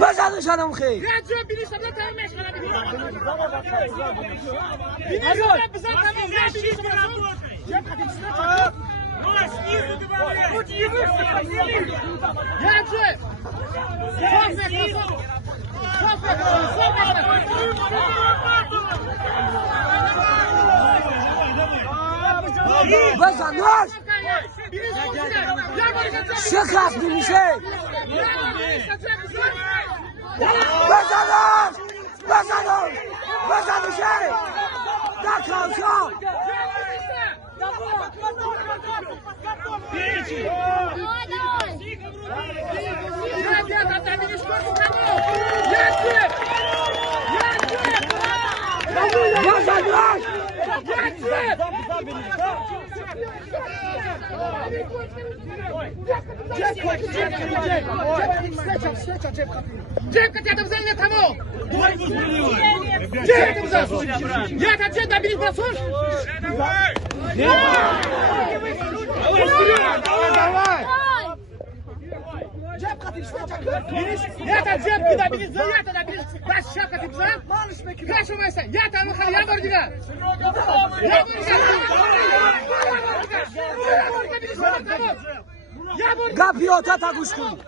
بزنش الان خیر Ya cevap biri sana tamam meşgale biri. Biri sana bize tamam ya biri sana. Cevap kaçışına çak. Baş iyi bu böyle. Bu iyi bu. Ya cevap. Çok bekle. Çok bekle. بزن راش چه خفتی میشه بزنش بزنش بزنشه نکاشا بزنش Cep katı adam zengin tamam. Cep katı ya da cep da biri basın. Cep katı ya da cep da biri ya da biri baş şakatı bize. Kaç olmazsa ya da mı ya borcuna. Ya borcuna. گپی آتا تا گوش کن